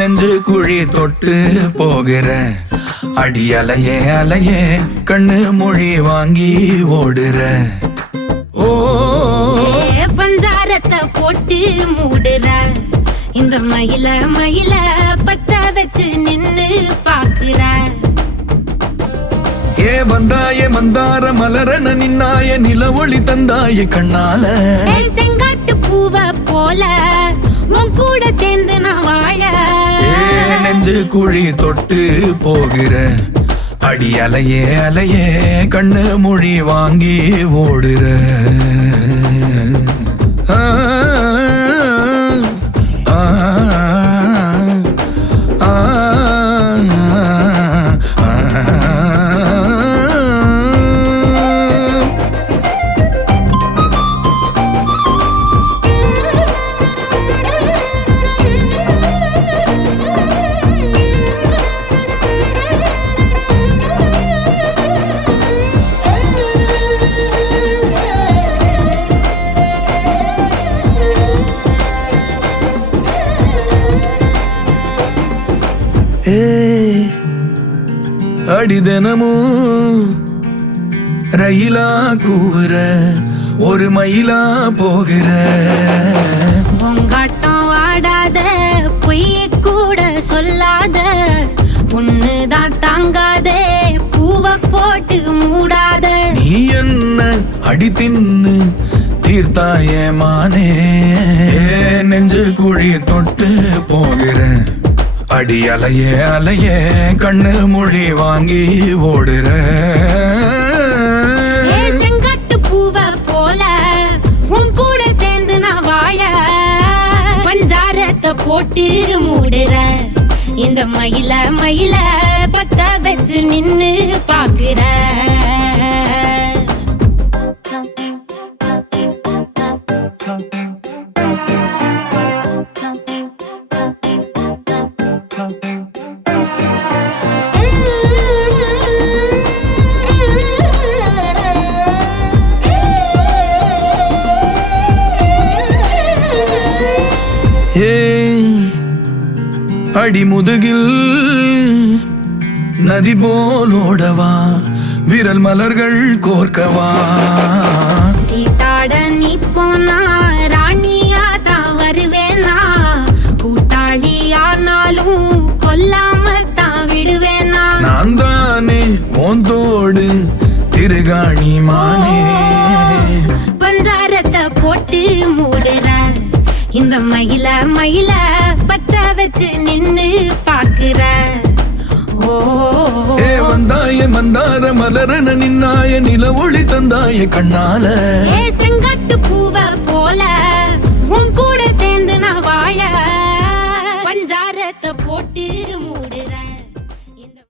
நெஞ்சு குழி தொட்டு போகிற அடி அலையே அலையே கண்ணு மொழி வாங்கி ஓடுற ஓ பஞ்சாரத்தை போட்டு மூடுற இந்த மயில மயில பத்த வச்சு நின்னு பாக்குற ஏ வந்தாய மந்தார மலரன நின்னாய நில ஒளி தந்தாய கண்ணால செங்காட்டு பூவ போல உன் கூட சேர்ந்து நான் வாழ நெஞ்சு குழி தொட்டு போகிற அடி அலையே அலையே கண்ணு மொழி வாங்கி ஓடுற அடி தினமும் ரயிலா கூற ஒரு மயிலா போகிற பொங்காட்டம் ஆடாத பொய்ய கூட சொல்லாத பொண்ணுதான் தாங்காதே பூவ போட்டு மூடாத நீ என்ன அடி தின்னு தீர்த்தாய மானே நெஞ்சு குழி தொட்டு போகிற அடி அலையே அலையே கண்ணு மொழி வாங்கி ஓடுற செங்காட்டு பூவ போல உன் கூட சேர்ந்து நான் வாழ பஞ்சாரத்தை போட்டு மூடுற இந்த மயில மயில பத்த வச்சு நின்னு பாக்குற அடி முதுகில் நதி போலோடவா விரல் மலர்கள் கோர்க்கவா சீட்டாட நீ போனா ராணியா தான் வருவேனா கூட்டாளி ஆனாலும் கொல்லாம தான் விடுவேனா நான் தானே ஓந்தோடு திருகாணி மானே பஞ்சாரத்தை போட்டு மூடுற இந்த மயில மயில பத்த வச்சு நின்னு பாக்குற ஓ வந்தாய மந்தார மலரன நின்னாய நில ஒளி தந்தாய கண்ணால செங்காட்டு பூவ போல உன் கூட